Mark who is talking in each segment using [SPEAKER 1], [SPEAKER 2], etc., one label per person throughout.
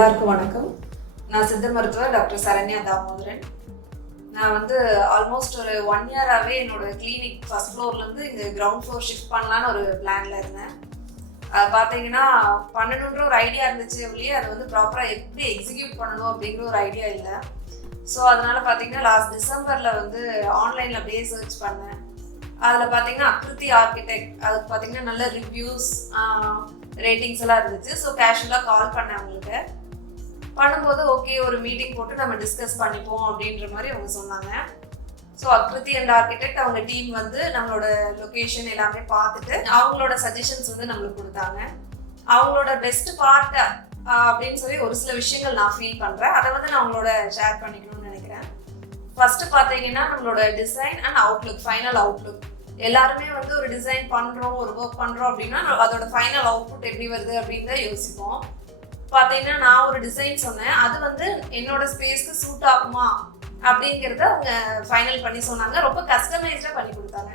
[SPEAKER 1] எல்லாருக்கும் வணக்கம். நான் சித்த மருத்துவர் டாக்டர் சரண்யா தாமோதரன். நான் வந்து ஆல்மோஸ்ட் ஒரு ஒன் இயராகவே என்னோட கிளினிக் ஃபஸ்ட் ஃப்ளோர்லேருந்து இங்கே கிரவுண்ட் ஃப்ளோர் ஷிஃப்ட் பண்ணலான்னு ஒரு பிளானில் இருந்தேன். அது பார்த்தீங்கன்னா பண்ணணுன்ற ஒரு ஐடியா இருந்துச்சு அப்படியே அதை வந்து ப்ராப்பராக எப்படி எக்ஸிக்யூட் பண்ணணும் அப்படிங்கிற ஒரு ஐடியா இல்லை. ஸோ அதனால பார்த்தீங்கன்னா லாஸ்ட் டிசம்பரில் வந்து ஆன்லைனில் அப்படியே சர்ச் பண்ணேன். அதில் பார்த்தீங்கன்னா அக்ருதி ஆர்கிடெக்ட் அதுக்கு பார்த்தீங்கன்னா நல்ல ரிவ்யூஸ் ரேட்டிங்ஸ் எல்லாம் இருந்துச்சு. ஸோ கேஷுவலாக கால் பண்ணேன் அவங்களுக்கு. பண்ணும்போது ஓகே ஒரு மீட்டிங் போட்டு நம்ம டிஸ்கஸ் பண்ணிப்போம் அப்படின்ற மாதிரி அவங்க சொன்னாங்க. ஸோ அக்ருதி அண்ட் ஆர்கிடெக்ட் அவங்க டீம் வந்து நம்மளோட லொக்கேஷன் எல்லாமே பார்த்துட்டு அவங்களோட சஜஷன்ஸ் வந்து நம்மளுக்கு கொடுத்தாங்க. அவங்களோட பெஸ்ட் பார்ட் அப்படின்னு சொல்லி ஒரு சில விஷயங்கள் நான் ஃபீல் பண்ணுறேன் அதை வந்து நான் அவங்களோட ஷேர் பண்ணிக்கணும்னு நினைக்கிறேன். ஃபர்ஸ்ட் பார்த்தீங்கன்னா நம்மளோட design and outlook final outlook எல்லாருமே வந்து ஒரு டிசைன் பண்ணுறோம் ஒரு ஒர்க் பண்ணுறோம் அப்படின்னா அதோட ஃபைனல் அவுட்புட் எப்படி வருது அப்படின்னு தான் யோசிப்போம். பார்த்தீங்கன்னா நான் ஒரு டிசைன் சொன்னேன். அது வந்து என்னோட ஸ்பேஸ்க்கு சூட் ஆகுமா அப்படிங்கிறத அவங்க ஃபைனல் பண்ணி சொன்னாங்க. ரொம்ப கஸ்டமைஸ்டாக பண்ணி கொடுத்தாங்க.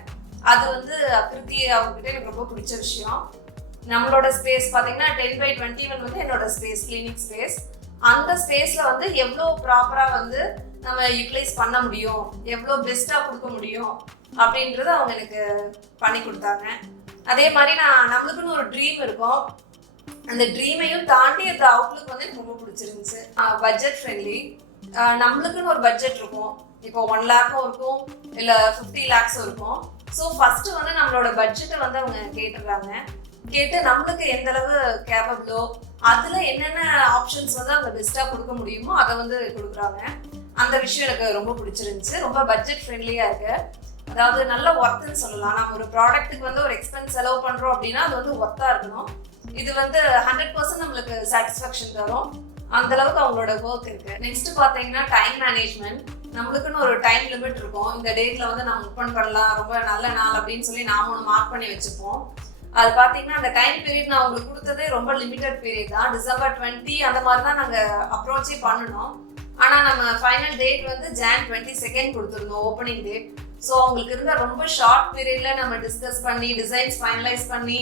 [SPEAKER 1] அது வந்து அக்கிருத்தி அவங்ககிட்ட எனக்கு ரொம்ப பிடிச்ச விஷயம். நம்மளோட ஸ்பேஸ் பார்த்தீங்கன்னா டென் பை டுவெண்ட்டி ஒன் வந்து என்னோட ஸ்பேஸ் கிளினிக் ஸ்பேஸ் அந்த ஸ்பேஸில் வந்து எவ்வளோ ப்ராப்பராக வந்து நம்ம யூட்டிலைஸ் பண்ண முடியும்? எவ்வளோ பெஸ்ட்டாக கொடுக்க முடியும்? அப்படின்றத அவங்க எனக்கு பண்ணி கொடுத்தாங்க. அதே மாதிரி நான் நம்மளுக்குன்னு ஒரு ட்ரீம் இருக்கும். அந்த ட்ரீமையும் தாண்டி அந்த அவுட்லுக் வந்து எனக்கு ரொம்ப பிடிச்சிருந்துச்சு. பட்ஜெட் ஃப்ரெண்ட்லி நம்மளுக்குன்னு ஒரு பட்ஜெட் இருக்கும். இப்போ ஒன் லேக்கும் இருக்கும் இல்லை ஃபிஃப்டி லேக்ஸும் இருக்கும். ஸோ ஃபஸ்ட்டு வந்து நம்மளோட பட்ஜெட்டை வந்து அவங்க கேட்டுடுறாங்க கேட்டு நம்மளுக்கு எந்த அளவு கேபபிளோ அதில் என்னென்ன ஆப்ஷன்ஸ் வந்து அவங்க பெஸ்ட்டாக கொடுக்க முடியுமோ அதை வந்து கொடுக்குறாங்க. அந்த விஷயம் எனக்கு ரொம்ப பிடிச்சிருந்துச்சு. ரொம்ப பட்ஜெட் ஃப்ரெண்ட்லியாக இருக்கு. அதாவது நல்ல ஒர்த்துன்னு சொல்லலாம். நம்ம ஒரு ப்ராடக்ட்டுக்கு வந்து ஒரு எக்ஸ்பென்ஸ் செலவு பண்ணுறோம் அப்படின்னா அது வந்து ஒர்த்தாக இருக்கணும். இது வந்து ஹண்ட்ரட் பர்சன்ட் நம்மளுக்கு சாட்டிஸ்ஃபேக்ஷன் தரும். அந்த அளவுக்கு அவங்களோட ஒர்க் இருக்கு. நெக்ஸ்ட் பாத்தீங்கன்னா டைம் மேனேஜ்மெண்ட் நம்மளுக்குன்னு ஒரு டைம் லிமிட் இருக்கும். இந்த டேட்ல வந்து நம்ம ஓப்பன் பண்ணலாம். ரொம்ப நல்ல நாள் அப்படின்னு சொல்லி நாம ஒன்று மார்க் பண்ணி வச்சுப்போம். அது பார்த்தீங்கன்னா அந்த டைம் பீரியட் நான் உங்களுக்கு கொடுத்ததே ரொம்ப லிமிட்டட் பீரியட் தான். டிசம்பர் டுவெண்ட்டி அந்த மாதிரி தான் நாங்கள் அப்ரோச்சே பண்ணணும். ஆனால் நம்ம ஃபைனல் டேட் வந்து ஜான் டுவெண்ட்டி செகண்ட் கொடுத்துருந்தோம் ஓப்பனிங் டேட் ஸோ அவங்களுக்கு இருந்த ரொம்ப ஷார்ட் பீரியடில் நம்ம டிஸ்கஸ் பண்ணி டிசைன்ஸ் ஃபைனலைஸ் பண்ணி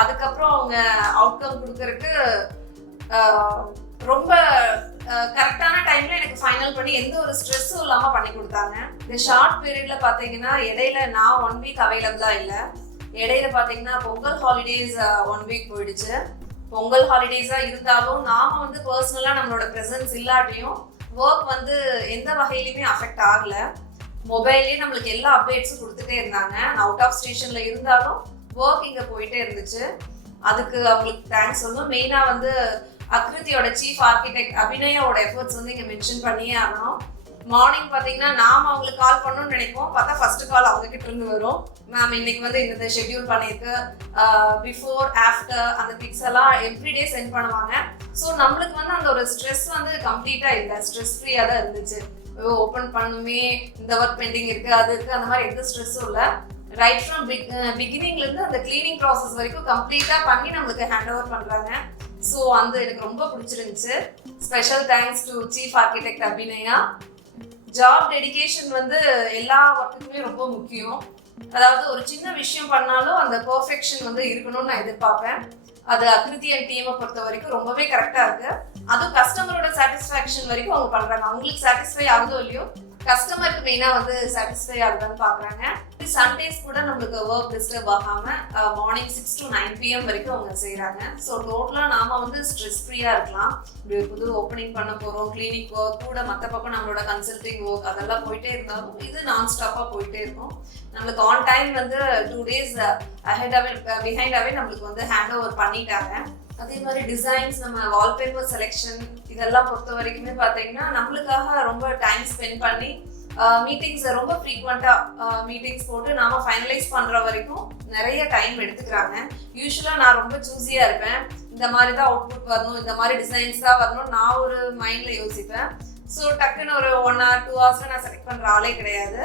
[SPEAKER 1] அதுக்கப்புறம் அவங்க அவுட்கம் கொடுக்கறதுக்கு ரொம்ப கரெக்டான டைம்ல எனக்கு ஃபைனல் பண்ணி எந்த ஒரு ஸ்ட்ரெஸ்ஸும் இல்லாமல் பண்ணி கொடுத்தாங்க. இந்த ஷார்ட் பீரியட்ல பார்த்தீங்கன்னா இடையில நான் ஒன் வீக் அவைலபிளா இல்லை. இடையில பார்த்தீங்கன்னா பொங்கல் ஹாலிடேஸ் ஒன் வீக் போயிடுச்சு. பொங்கல் ஹாலிடேஸாக இருந்தாலும் நாம வந்து பர்சனலாக நம்மளோட ப்ரெசன்ஸ் இல்லாட்டியும் ஒர்க் வந்து எந்த வகையிலுமே அஃபெக்ட் ஆகலை. மொபைல்லேயே நம்மளுக்கு எல்லா அப்டேட்ஸும் கொடுத்துட்டே இருந்தாங்க. நான் அவுட் ஆஃப் ஸ்டேஷனில் இருந்தாலும் ஒர்க் இங்கே போயிட்டே இருந்துச்சு. அதுக்கு அவங்களுக்கு தேங்க்ஸ் சொல்லணும். மெயினாக வந்து அக்ருதியோட சீஃப் ஆர்கிடெக்ட் அபிநயாவோட எஃபர்ட்ஸ் வந்து இங்கே மென்ஷன் பண்ணியே ஆகணும். மார்னிங் பார்த்தீங்கன்னா நாம் அவங்களுக்கு கால் பண்ணணும்னு நினைப்போம். பார்த்தா ஃபர்ஸ்ட் கால் அவங்க கிட்ட இருந்து வரும். மேம் இன்னைக்கு வந்து இந்த ஷெட்யூல் பண்ணியிருக்கு பிஃபோர் ஆஃப்டர் அந்த பிக்ஸ் எல்லாம் எவ்ரிடே சென்ட் பண்ணுவாங்க. ஸோ நம்மளுக்கு வந்து அந்த ஒரு ஸ்ட்ரெஸ் வந்து கம்ப்ளீட்டாக இல்லை. ஸ்ட்ரெஸ் ஃப்ரீயாக தான் இருந்துச்சு. ஓப்பன் பண்ணுமே. இந்த ஒர்க் பெண்டிங் இருக்குது அது இருக்குது அந்த மாதிரி எந்த ஸ்ட்ரெஸ்ஸும் இல்லை. ரைட் ஃப்ரம் பிகினிங்லேருந்து அந்த க்ளீனிங் ப்ராசஸ் வரைக்கும் கம்ப்ளீட்டாக பண்ணி நம்மளுக்கு ஹேண்ட் ஓவர் பண்ணுறாங்க ஸோ அந்த எனக்கு ரொம்ப பிடிச்சிருந்துச்சு. Special thanks to chief architect Abhinaya job dedication வந்து எல்லா ஒர்க்குக்குமே ரொம்ப முக்கியம். அதாவது ஒரு சின்ன விஷயம் பண்ணாலும் அந்த பர்ஃபெக்ஷன் வந்து இருக்கணும்னு நான் எதிர்பார்ப்பேன். அது அக்ருதி அண்ட் டீமை பொறுத்த வரைக்கும் ரொம்பவே கரெக்டாக இருக்கு. அதுவும் கஸ்டமரோட சாட்டிஸ்ஃபேக்ஷன் வரைக்கும் அவங்க பண்ணுறாங்க அவங்களுக்கு சாட்டிஸ்ஃபை ஆகுதோ இல்லையோ கஸ்டமருக்கு மெயினாக வந்து சாட்டிஸ்ஃபை ஆகுதான்னு பார்க்குறாங்க. சண்டேஸ் கூட நம்மளுக்கு ஒர்க் டிஸ்டர்ப் ஆகாமல் morning six to nine PM வரைக்கும் அவங்க செய்கிறாங்க ஸோ டோட்டலாக நாம வந்து ஸ்ட்ரெஸ் ஃப்ரீயாக இருக்கலாம். இப்படி ஒரு புது ஓப்பனிங் பண்ண போகிறோம் கிளினிக் ஒர்க் கூட மற்ற பக்கம் நம்மளோட கன்சல்டிங் ஒர்க் அதெல்லாம் போயிட்டே இருந்தாலும் இது நான் ஸ்டாப்பாக போயிட்டே இருக்கும். நம்மளுக்கு ஆன் டைம் வந்து டூ டேஸ் அஹெடாகவே பிஹைண்டாகவே நம்மளுக்கு வந்து ஹேண்ட் ஓவர் பண்ணிட்டாங்க. அதே மாதிரி டிசைன்ஸ் நம்ம வால்பேப்பர் செலெக்ஷன் இதெல்லாம் பொறுத்த வரைக்குமே பார்த்தீங்கன்னா நம்மளுக்காக ரொம்ப டைம் ஸ்பெண்ட் பண்ணி மீட்டிங்ஸை ரொம்ப ஃப்ரீக்வெண்ட்டாக மீட்டிங்ஸ் போட்டு நாம் ஃபைனலைஸ் பண்ணுற வரைக்கும் நிறைய டைம் எடுத்துக்கிறாங்க. யூஸ்வலாக நான் ரொம்ப சூஸியாக இருப்பேன். இந்த மாதிரி தான் அவுட்புட் வரணும் இந்த மாதிரி டிசைன்ஸ் தான் வரணும் நான் ஒரு மைண்டில் யோசிப்பேன். ஸோ டக்குன்னு ஒரு ஒன் ஹவர் டூ ஹவர்ஸில் நான் செலக்ட் பண்ணுற ஆளே கிடையாது.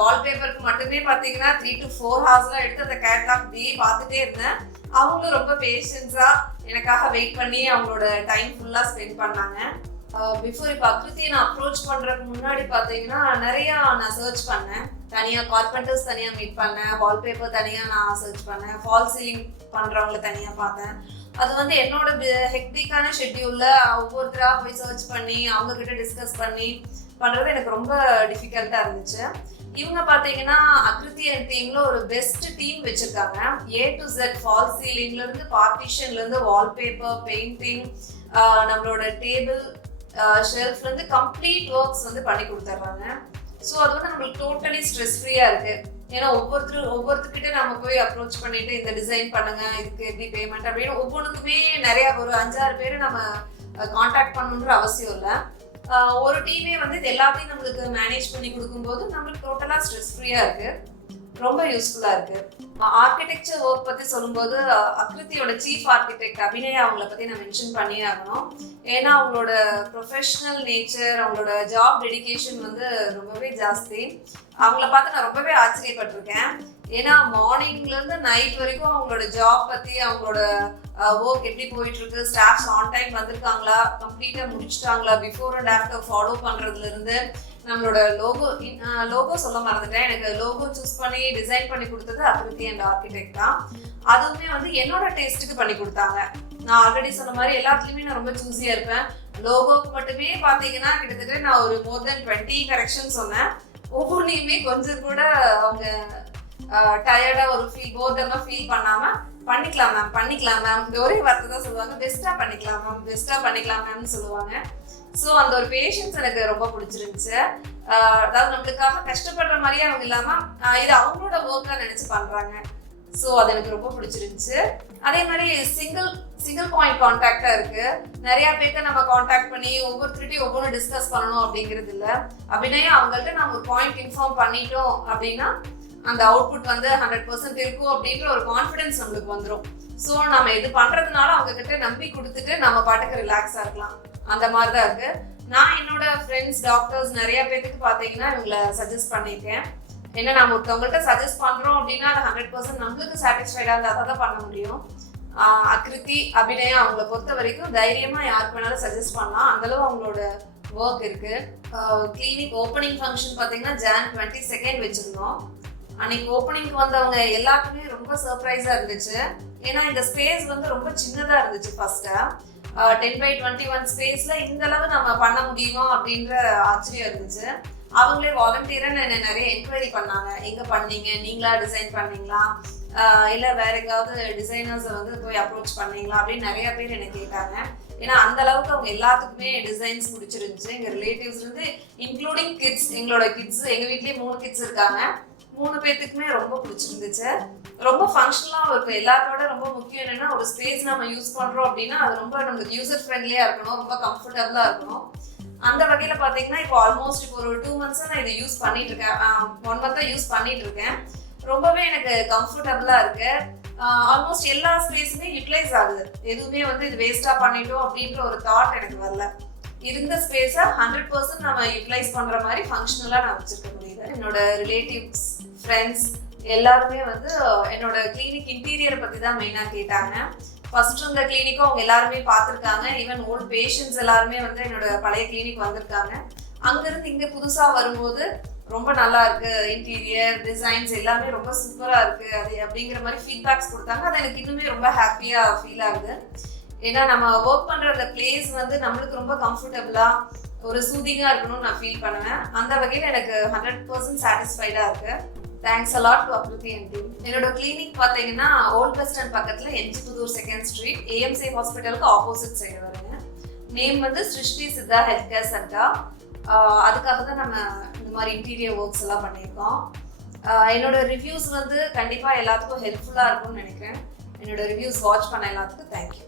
[SPEAKER 1] வால்பேப்பருக்கு மட்டுமே பார்த்தீங்கன்னா த்ரீ டு ஃபோர் ஹவர்ஸ்லாம் எடுத்து அந்த கேட்லாக் அப்படியே பார்த்துட்டே இருந்தேன். அவங்களும் ரொம்ப பேஷன்ஸாக எனக்காக வெயிட் பண்ணி அவங்களோட டைம் ஃபுல்லாக ஸ்பெண்ட் பண்ணாங்க. Uh, பிஃபோர் இப்போ அக்ருத்தியை நான் அப்ரோச் பண்ணுறதுக்கு முன்னாடி பார்த்தீங்கன்னா நிறையா நான் சர்ச் பண்ணேன். தனியாக கார்பெண்டர்ஸ் தனியாக மீட் பண்ணேன். வால்பேப்பர் தனியாக நான் சர்ச் பண்ணேன். ஃபால் சீலிங் பண்ணுறவங்கள தனியாக பார்த்தேன். அது வந்து என்னோட ஹெக்டிக்கான ஷெட்யூலில் ஒவ்வொருத்தராக போய் சர்ச் பண்ணி அவங்கக்கிட்ட டிஸ்கஸ் பண்ணி பண்ணுறது எனக்கு ரொம்ப டிஃபிகல்ட்டாக இருந்துச்சு. இவங்க பார்த்தீங்கன்னா அக்ருதி அண்ட் டீம்ல ஒரு பெஸ்ட் டீம் வச்சிருக்காங்க. ஏ டு ஜெட் ஃபால் சீலிங்ல இருந்து பார்ட்டிஷன்ல இருந்து வால்பேப்பர் பெயிண்டிங் uh, நம்மளோட டேபிள் ஷெல்ஃப்ல இருந்து கம்ப்ளீட் ஒர்க்ஸ் வந்து பண்ணி கொடுத்துட்றாங்க ஸோ அது வந்து நம்மளுக்கு டோட்டலி ஸ்ட்ரெஸ் ஃப்ரீயா இருக்கு. ஏன்னா ஒவ்வொருத்தரும் ஒவ்வொருத்தர்கிட்ட நம்ம போய் அப்ரோச் பண்ணிட்டு இந்த டிசைன் பண்ணுங்க இதுக்கு எப்படி பேமெண்ட் அப்படின்னு ஒவ்வொன்றுக்குமே நிறைய ஒரு அஞ்சாறு பேர் நம்ம காண்டாக்ட் பண்ணணுன்ற அவசியம் இல்லை. ஒரு டீமே வந்து இது எல்லாத்தையும் நம்மளுக்கு மேனேஜ் பண்ணி கொடுக்கும்போது நம்மளுக்கு டோட்டலாக ஸ்ட்ரெஸ் ஃப்ரீயாக இருக்குது ரொம்ப யூஸ்ஃபுல்லாக இருக்குது ஆர்கிடெக்சர் ஒர்க் பற்றி சொல்லும்போது அக்ரித்தியோட சீஃப் ஆர்கிடெக்ட் அபிநயா அவங்கள பற்றி நான் மென்ஷன் பண்ணியே ஆகணும். ஏன்னா அவங்களோட ப்ரொஃபஷ்னல் நேச்சர் அவங்களோட ஜாப் டெடிகேஷன் வந்து ரொம்பவே ஜாஸ்தி. அவங்கள பார்த்து நான் ரொம்பவே ஆச்சரியப்பட்டிருக்கேன். ஏன்னா மார்னிங்லேருந்து நைட் வரைக்கும் அவங்களோட ஜாப் பற்றி அவங்களோட ஒர்க் எப்படி போயிட்டுருக்கு ஸ்டாஃப்ஸ் ஆன் டைம் வந்திருக்காங்களா கம்ப்ளீட்டாக முடிச்சிட்டாங்களா பிஃபோர் அண்ட் ஆஃப்டர் ஃபாலோ பண்ணுறதுலேருந்து நம்மளோட லோகோ லோகோ சொல்ல மறந்துட்டேன். எனக்கு லோகோ சூஸ் பண்ணி டிசைன் பண்ணி கொடுத்தது அக்ருதி அண்ட் ஆர்கிடெக்ட் தான். அதுவுமே வந்து என்னோட டேஸ்ட்டுக்கு பண்ணி கொடுத்தாங்க. நான் ஆல்ரெடி சொன்ன மாதிரி எல்லாத்துலேயுமே நான் ரொம்ப சூஸியாக இருப்பேன். லோகோக்கு மட்டுமே பார்த்தீங்கன்னா கிட்டத்தட்ட நான் ஒரு மோர் தென் டுவெண்ட்டி கரெக்ஷன் சொன்னேன். ஒவ்வொன்றையுமே கொஞ்சம் கூட அவங்க டயர்டாக ஒரு ஃபீல் போர்டமாக ஃபீல் பண்ணாமல் பண்ணிக்கலாம் மேம் பண்ணிக்கலாம் மேம் ஒரே வார்த்தை தான் சொல்லுவாங்க. பெஸ்ட்டாக பண்ணிக்கலாம் மேம் பெஸ்ட்டாக பண்ணிக்கலாம் மேம்னு சொல்லுவாங்க. ஸோ அந்த ஒரு பேஷன்ஸ் எனக்கு ரொம்ப பிடிச்சிருந்துச்சு. அதாவது நம்மளுக்காக கஷ்டப்படுற மாதிரியே அவங்க இல்லாமல் இது அவங்களோட ஒர்க்காக நினச்சி பண்ணுறாங்க ஸோ அது எனக்கு ரொம்ப பிடிச்சிருந்துச்சு. அதே மாதிரி சிங்கிள் சிங்கிள் பாயிண்ட் கான்டாக்டா இருக்குது நிறையா பேர்த்த நம்ம காண்டாக்ட் பண்ணி ஒவ்வொருத்தருட்டையும் ஒவ்வொன்று டிஸ்கஸ் பண்ணணும் அப்படிங்கிறது இல்லை அப்படின்னா அவங்கள்ட்ட நம்ம ஒரு பாயிண்ட் இன்ஃபார்ம் பண்ணிட்டோம் அப்படின்னா அந்த அவுட்புட் வந்து ஹண்ட்ரட் பர்சன்ட் இருக்கும் அப்படின்ற ஒரு கான்ஃபிடென்ஸ் நம்மளுக்கு வந்துடும் ஸோ நம்ம இது பண்ணுறதுனால அவங்க கிட்ட நம்பி கொடுத்துட்டு நம்ம பாட்டுக்கு ரிலாக்ஸாக இருக்கலாம். அந்த மாதிரி தான் இருக்கு. நான் என்னோட ஃப்ரெண்ட்ஸ் டாக்டர்ஸ் நிறைய பேருக்கு பார்த்தீங்கன்னா இவங்களை சஜஸ்ட் பண்ணியிருக்கேன். ஏன்னா நம்ம ஒருத்தவங்கள்ட்ட சஜஸ்ட் பண்ணுறோம் அப்படின்னா அது ஹண்ட்ரட் பர்சன்ட் நம்மளுக்கு சாட்டிஸ்ஃபைடாக இருந்தால் தான் பண்ண முடியும். அக்ரித்தி அக்ருதி அபிநயா அவங்கள பொறுத்த வரைக்கும் தைரியமாக யாருக்கு வேணாலும் சஜஸ்ட் பண்ணலாம். அந்தளவு அவங்களோட ஒர்க் இருக்கு. கிளினிக் ஓப்பனிங் ஃபங்க்ஷன் பார்த்தீங்கன்னா ஜான் டுவெண்ட்டி செகண்ட் வச்சுருந்தோம். அன்னைக்கு ஓப்பனிங்க்கு வந்தவங்க எல்லாருக்குமே ரொம்ப சர்ப்ரைஸாக இருந்துச்சு. ஏன்னா இந்த ஸ்பேஸ் வந்து ரொம்ப சின்னதாக இருந்துச்சு ஃபர்ஸ்ட்டாக டென் பை டுவெண்ட்டி ஒன் ஸ்பேஸ்ல இந்த அளவு நம்ம பண்ண முடியுமா அப்படின்ற ஆச்சரியம் இருந்துச்சு. அவங்களே வாலண்டியராக என்ன நிறைய என்கொயரி பண்ணாங்க. எங்கே பண்ணீங்க? நீங்களா டிசைன் பண்ணீங்களா? இல்லை வேற எங்காவது டிசைனர்ஸை வந்து போய் அப்ரோச் பண்ணீங்களா அப்படின்னு நிறைய பேர் என்னை கேட்டாங்க. ஏன்னா அந்த அளவுக்கு அவங்க எல்லாத்துக்குமே டிசைன்ஸ் பிடிச்சிருந்துச்சு எங்கள் ரிலேட்டிவ்ஸ்லேருந்து இன்க்ளூடிங் கிட்ஸ் எங்களோட கிட்ஸ் எங்கள் வீட்லேயே மூணு கிட்ஸ் இருக்காங்க. மூணு பேர்த்துக்குமே ரொம்ப பிடிச்சிருந்துச்சு. ரொம்ப ஃபங்க்ஷனலாகவும் இருக்கும் எல்லாத்தோட ரொம்ப முக்கியம் என்னன்னா ஒரு ஸ்பேஸ் நம்ம யூஸ் பண்ணுறோம் அப்படின்னா அது ரொம்ப நமக்கு யூசர் ஃப்ரெண்ட்லியாக இருக்கணும் ரொம்ப கம்ஃபர்டபுளாக இருக்கணும். அந்த வகையில் பார்த்தீங்கன்னா இப்போ ஆல்மோஸ்ட் இப்போ ஒரு டூ மந்த்ஸாக நான் இதை யூஸ் பண்ணிட்டு இருக்கேன் ஒன் மந்த்தாக யூஸ் பண்ணிட்டு இருக்கேன் ரொம்பவே எனக்கு கம்ஃபர்டபுளாக இருக்கு. ஆல்மோஸ்ட் எல்லா ஸ்பேஸுமே யூட்டிலைஸ் ஆகுது. எதுவுமே வந்து இது வேஸ்ட்டாக பண்ணிட்டோம் அப்படின்ற ஒரு தாட் எனக்கு வரல. இருந்த ஸ்பேஸை ஹண்ட்ரட் பர்சன்ட் நம்ம யூட்டிலைஸ் பண்ணுற மாதிரி ஃபங்க்ஷனலாக நான் வச்சுருக்க முடியுது என்னோட ரிலேட்டிவ்ஸ் ஃப்ரெண்ட்ஸ் எல்லாருமே வந்து என்னோட கிளினிக் இன்டீரியர் பத்தி தான் மெயினாக கேட்டாங்க. ஃபர்ஸ்ட் இந்த கிளினிக்கும் அவங்க எல்லாருமே பார்த்துருக்காங்க. ஈவன் ஓல்ட் பேஷண்ட்ஸ் எல்லாருமே வந்து என்னோட பழைய கிளினிக் வந்திருக்காங்க. அங்கிருந்து இங்கே புதுசாக வரும்போது ரொம்ப நல்லா இருக்கு. இன்டீரியர் டிசைன்ஸ் எல்லாமே ரொம்ப சூப்பராக இருக்கு. அது அப்படிங்கிற மாதிரி ஃபீட்பேக்ஸ் கொடுத்தாங்க. அது எனக்கு இன்னுமே ரொம்ப ஹாப்பியாக ஃபீல் ஆகுது. ஏன்னா நம்ம ஒர்க் பண்ணுற அந்த பிளேஸ் வந்து நம்மளுக்கு ரொம்ப கம்ஃபர்டபுளாக ஒரு சூதிங்காக இருக்கணும்னு நான் ஃபீல் பண்ணுவேன். அந்த வகையில் எனக்கு ஹண்ட்ரட் பர்சன்ட் சாட்டிஸ்ஃபைடாக இருக்குது thanks a lot to Apruthi and team என்னோட கிளினிக் பார்த்தீங்கன்னா ஓல்ட் பஸ் ஸ்டாண்ட் பக்கத்தில் MG Pudur second street AMC ஹாஸ்பிட்டலுக்கு ஆப்போசிட் சைடு வருங்க நேம் வந்து Srishti Siddha health care centre அதுக்காக தான் நம்ம இந்த மாதிரி இன்டீரியர் ஒர்க்ஸ் எல்லாம் பண்ணியிருக்கோம். என்னோட ரிவ்யூஸ் வந்து கண்டிப்பாக எல்லாத்துக்கும் ஹெல்ப்ஃபுல்லாக இருக்கும்னு நினைக்கிறேன். என்னோட ரிவ்யூஸ் வாட்ச் பண்ண எல்லாத்துக்கும் தேங்க்யூ